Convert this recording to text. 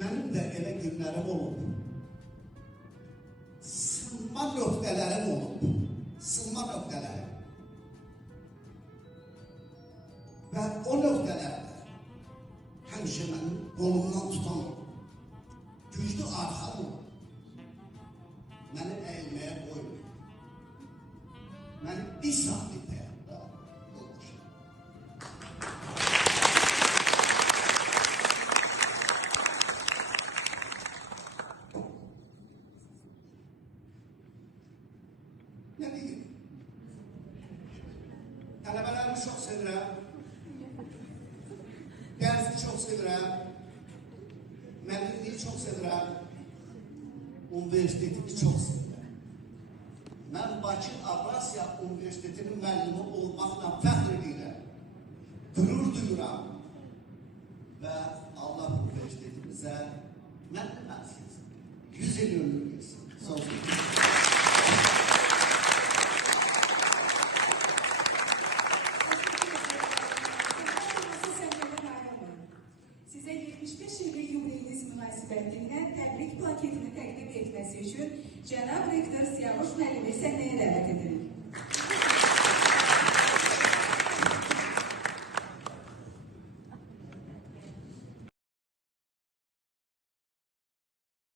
Mənim də elə günlərim olub. Sınma nöqtələrim olub. Sınma nöqtələrim. Və o nöqtələrdə həmişə mənim qolumdan tutan olub. Güclü arxam olub. Məni əyilməyə qoymuyor. Məni bir saatlik həyatda yoldaşım. Nə deyim? Tələbələrimi çox sevirəm. Dərsi çox sevirəm. Müəllimliyi çox sevirəm. Universitetini çox sevirəm. Mən Bakı Avrasiya Universitetinin müəllimi olmaqla fəxr edirəm. Qürur duyuram. Və Allah universitetimizə müəllim mənsiz. 100 il ömür versin. Sağ olun. Sizə 75 illik yubileyiniz münasibətindən təbrik plaketini təqdim etməsi üçün Cənab Rektor Siyavuş müəllimi səhnəyə dəvət edir.